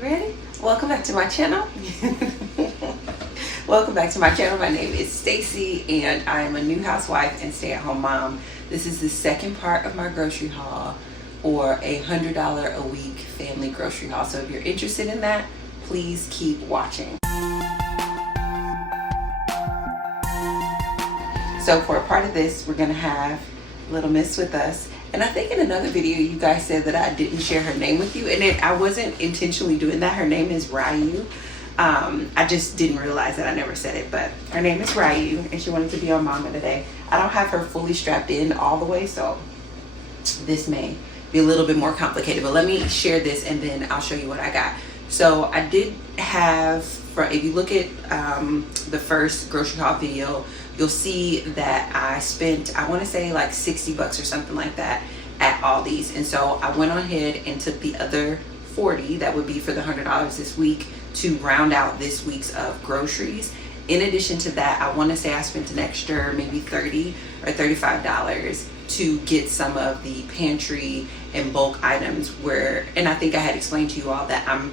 Ready? Welcome back to my channel. Welcome back to my channel. My name is Stacey and I am a new housewife and stay-at-home mom. This is the second part of my grocery haul, or a $100 a week family grocery haul. So if you're interested in that, please keep watching. So for a part of this, we're gonna have Little Miss with us. And I think in another video, you guys said that I didn't share her name with you, and I wasn't intentionally doing that. Her name is Ryu. I just didn't realize that I never said it, but her name is Ryu, and she wanted to be on Mama today. I don't have her fully strapped in all the way, so this may be a little bit more complicated, but let me share this and then I'll show you what I got. So I did have, if you look at the first grocery haul video, you'll see that I spent, I want to say like 60 bucks or something like that at Aldi's. And so I went on ahead and took the other 40, that would be for the $100 this week, to round out this week's of groceries. In addition to that, I want to say I spent an extra maybe $30 or $35 to get some of the pantry and bulk items and I think I had explained to you all that I'm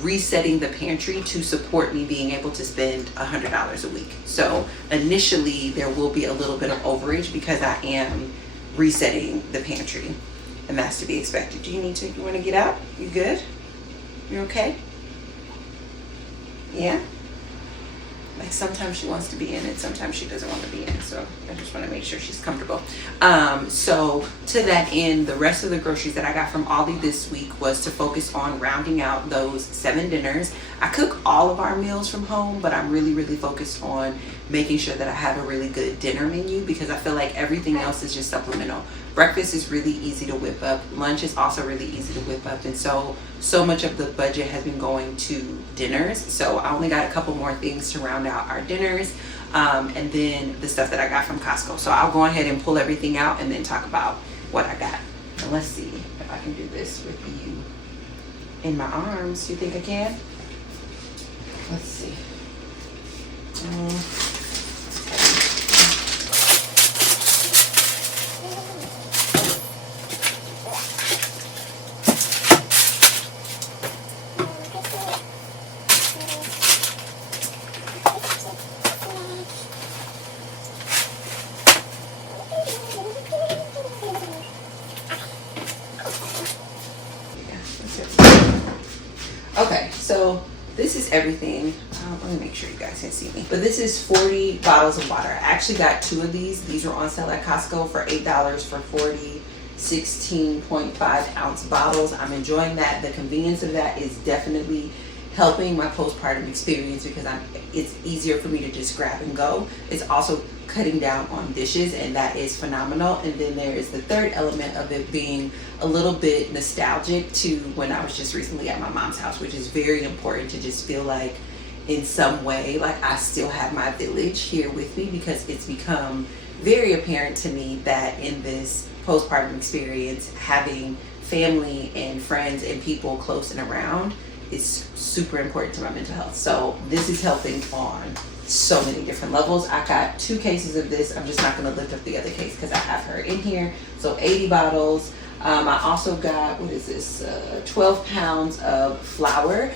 resetting the pantry to support me being able to spend $100 a week. So initially there will be a little bit of overage because I am resetting the pantry, and that's to be expected. You want to get out? You good? You okay? Yeah? Like sometimes she wants to be in it, sometimes she doesn't want to be in it. So I just want to make sure she's comfortable. So to that end, the rest of the groceries that I got from Aldi this week was to focus on rounding out those 7 dinners. I cook all of our meals from home, but I'm really focused on making sure that I have a really good dinner menu, because I feel like everything else is just supplemental. Breakfast is really easy to whip up. Lunch is also really easy to whip up. And so much of the budget has been going to dinners. So I only got a couple more things to round out our dinners. And then the stuff that I got from Costco. So I'll go ahead and pull everything out and then talk about what I got. And let's see if I can do this with you in my arms. You think I can? Let's see. Okay, so this is everything. Let me make sure you guys can see me. But this is 40 bottles of water. I actually got 2 of these. These were on sale at Costco for $8 for 40 16.5 ounce bottles. I'm enjoying that. The convenience of that is definitely helping my postpartum experience, because it's easier for me to just grab and go. It's also cutting down on dishes, and that is phenomenal. And then there is the third element of it being a little bit nostalgic to when I was just recently at my mom's house, which is very important to just feel like in some way like I still have my village here with me, because it's become very apparent to me that in this postpartum experience, having family and friends and people close and around is super important to my mental health. So this is helping on so many different levels. I got 2 cases of this. I'm just not going to lift up the other case because I have her in here. So 80 bottles. I also got, 12 pounds of flour.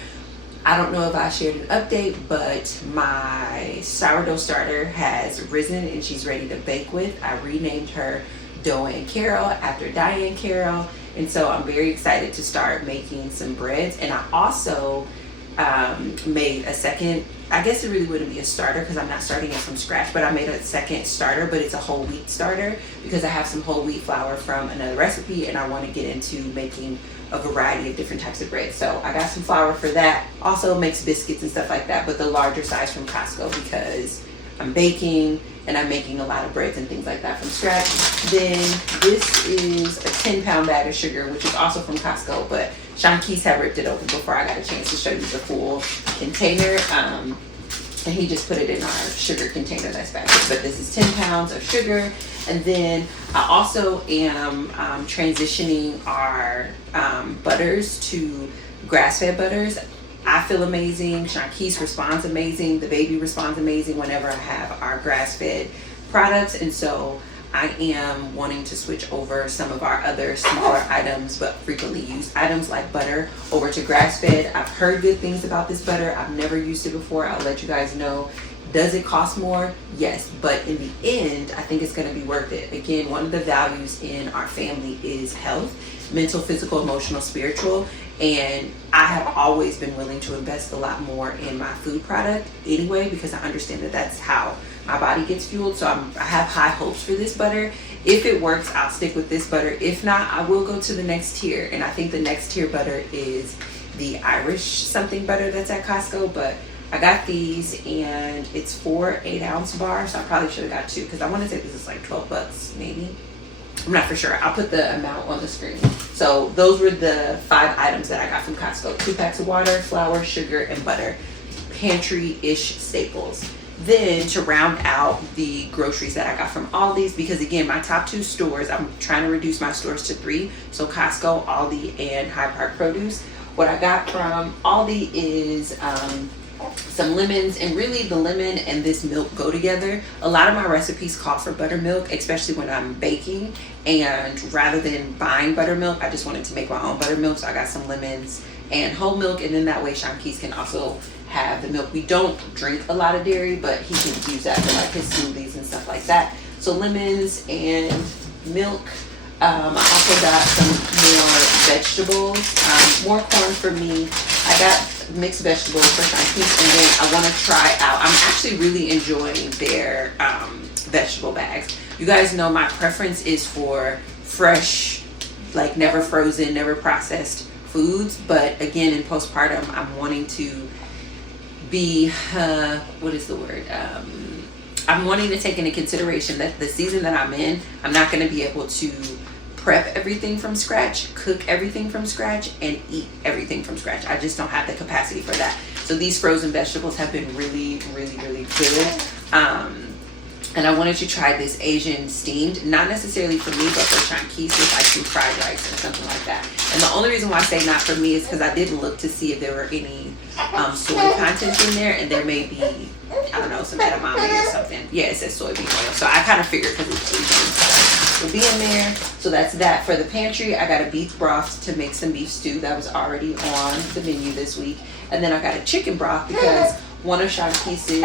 I don't know if I shared an update, but my sourdough starter has risen and she's ready to bake with. I renamed her Dough and Carol after Diane Carroll. And so I'm very excited to start making some breads. And I also made a second, I guess it really wouldn't be a starter because I'm not starting it from scratch, but I made a second starter, but it's a whole wheat starter because I have some whole wheat flour from another recipe and I want to get into making a variety of different types of bread. So I got some flour for that. Also makes biscuits and stuff like that, but the larger size from Costco because I'm baking and I'm making a lot of breads and things like that from scratch. Then this is a 10-pound bag of sugar, which is also from Costco, but Sean Keys had ripped it open before I got a chance to show you the full container. And he just put it in our sugar container that's back here. But this is 10 pounds of sugar. And then I also am transitioning our butters to grass-fed butters. I feel amazing. Sean Keys responds amazing. The baby responds amazing whenever I have our grass-fed products. And so I am wanting to switch over some of our other smaller items but frequently used items like butter over to grass-fed. I've heard good things about this butter. I've never used it before. I'll let you guys know. Does it cost more? Yes, but in the end, I think it's going to be worth it. Again, one of the values in our family is health, mental, physical, emotional, spiritual, and I have always been willing to invest a lot more in my food product anyway, because I understand that that's how my body gets fueled. So I have high hopes for this butter. If it works, I'll stick with this butter. If not, I will go to the next tier, and I think the next tier butter is the Irish something butter that's at Costco, but I got these, and it's 4 8-ounce bars, so I probably should have got 2, because I want to say this is like $12 maybe. I'm not for sure. I'll put the amount on the screen. So those were the 5 items that I got from Costco. 2 packs of water, flour, sugar, and butter. Pantry-ish staples. Then to round out the groceries that I got from Aldi's, because again, my top 2 stores, I'm trying to reduce my stores to 3. So Costco, Aldi, and Hyde Park Produce. What I got from Aldi is some lemons, and really the lemon and this milk go together. A lot of my recipes call for buttermilk, especially when I'm baking, and rather than buying buttermilk, I just wanted to make my own buttermilk. So I got some lemons and whole milk, and then that way Sean Keys can also have the milk. We don't drink a lot of dairy, but he can use that for like his smoothies and stuff like that. So lemons and milk. I also got some more vegetables, more corn for me. I got mixed vegetables for Sean Keys, and then I want to try out. I'm actually really enjoying their vegetable bags. You guys know my preference is for fresh, like never frozen, never processed foods. But again, in postpartum, I'm wanting to be, what is the word? I'm wanting to take into consideration that the season that I'm in, I'm not going to be able to prep everything from scratch, cook everything from scratch, and eat everything from scratch. I just don't have the capacity for that. So these frozen vegetables have been really, really, really good. And I wanted to try this Asian steamed, not necessarily for me, but for Sean Keys, with like some fried rice or something like that. And the only reason why I say not for me is because I didn't look to see if there were any soy content in there, and there may be, I don't know, some edamame or something. Yeah, it says soybean oil. So I kind of figured because it's Asian, will be in there. So that's that. For the pantry, I got a beef broth to make some beef stew that was already on the menu this week. And then I got a chicken broth because one of Sean Keys'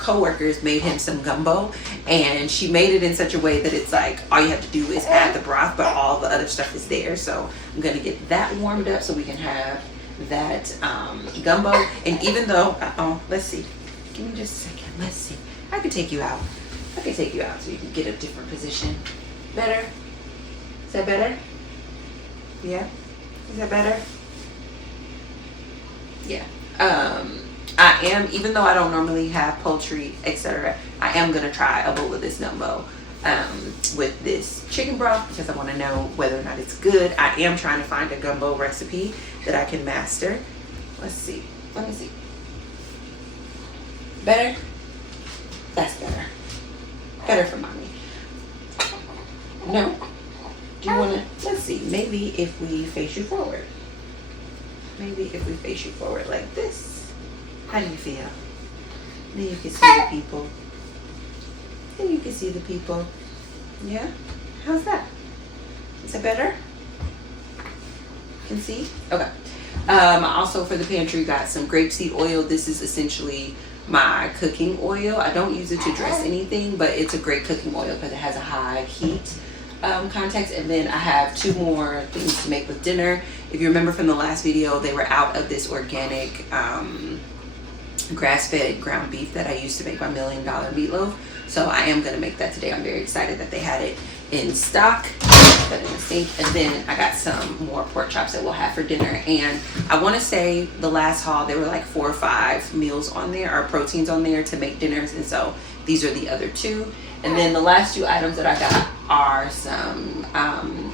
co-workers made him some gumbo, and she made it in such a way that it's like all you have to do is add the broth, but all the other stuff is there. So I'm gonna get that warmed up so we can have that gumbo. And even though, let's see, give me just a second, let's see, I can take you out so you can get a different position. Better? Is that better? Yeah? Is that better? Yeah. I am, even though I don't normally have poultry, etc., I am going to try a bowl of this gumbo with this chicken broth because I want to know whether or not it's good. I am trying to find a gumbo recipe that I can master. Let's see. Let me see. Better? That's better. Better for mommy. No? Do you want to? Let's see. Maybe if we face you forward. Maybe if we face you forward like this. How do you feel? Then you can see the people. Then you can see the people. Yeah? How's that? Is it better? Can see? Okay. Also for the pantry, got some grapeseed oil. This is essentially my cooking oil. I don't use it to dress anything, but it's a great cooking oil because it has a high heat context. And then I have 2 more things to make with dinner. If you remember from the last video, they were out of this organic grass-fed ground beef that I used to make my $1 million meatloaf. So I am going to make that today. I'm very excited that they had it in stock. Put it in the sink. And then I got some more pork chops that we'll have for dinner. And I want to say the last haul, there were like 4 or 5 meals on there, or proteins on there to make dinners. And so these are the other 2. And then the last 2 items that I got are some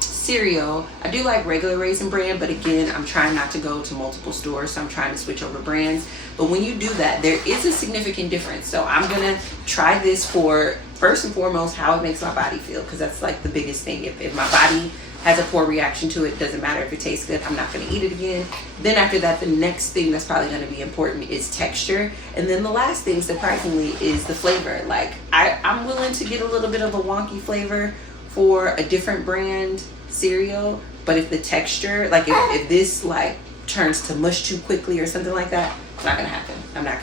cereal. I do like regular Raisin Bran, but again, I'm trying not to go to multiple stores, so I'm trying to switch over brands. But when you do that, there is a significant difference. So I'm gonna try this for, first and foremost, how it makes my body feel, because that's like the biggest thing. If my body has a poor reaction to it. Doesn't matter if it tastes good, I'm not going to eat it again. Then after that, the next thing that's probably going to be important is texture. And then the last thing, surprisingly, is the flavor. Like I'm willing to get a little bit of a wonky flavor for a different brand cereal, but if the texture, like if this like turns to mush too quickly or something like that, it's not gonna happen. I'm not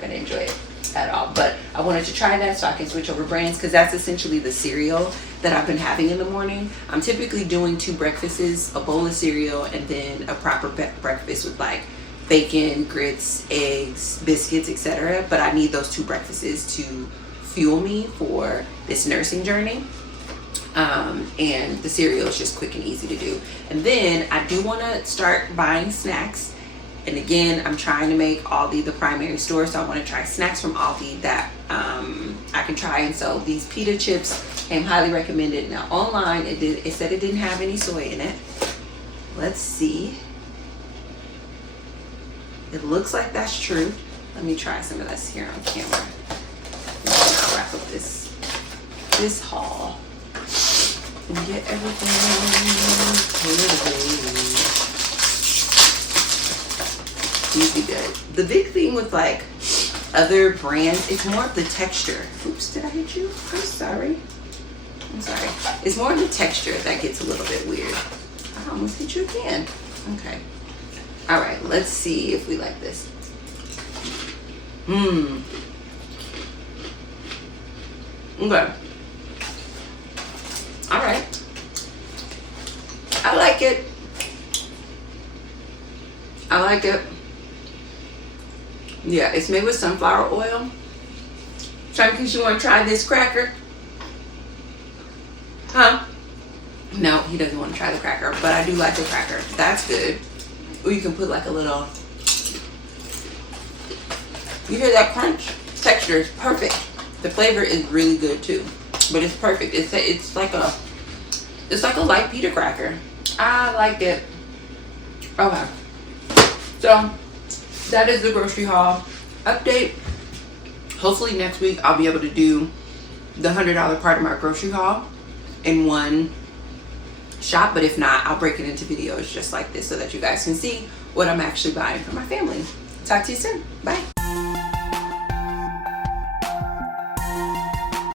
gonna enjoy it at all. But I wanted to try that so I can switch over brands, because that's essentially the cereal that I've been having in the morning. I'm typically doing 2 breakfasts, a bowl of cereal, and then a proper breakfast with like bacon, grits, eggs, biscuits, etc. But I need those 2 breakfasts to fuel me for this nursing journey. And the cereal is just quick and easy to do. And then I do want to start buying snacks. And again, I'm trying to make Aldi the primary store, so I want to try snacks from Aldi that I can try. And so these pita chips came highly recommended. Now online, it said it didn't have any soy in it. Let's see. It looks like that's true. Let me try some of this here on camera. I'll wrap up this haul and get everything put away. Easy good. The big thing with like other brands, it's more of the texture. Oops, did I hit you? I'm sorry. It's more of the texture that gets a little bit weird. I almost hit you again. Okay. All right, let's see if we like this. Okay. All right. I like it. Yeah, it's made with sunflower oil. So in case you want to try this cracker. Huh? No, he doesn't want to try the cracker, but I do like the cracker. That's good. Or you can put like a little, you hear that crunch? Texture is perfect. The flavor is really good too, but it's perfect. It's like a light pita cracker. I like it. Okay, so that is the grocery haul update. Hopefully next week I'll be able to do the $100 part of my grocery haul in one shop, but if not, I'll break it into videos just like this so that you guys can see what I'm actually buying for my family. Talk to you soon. Bye.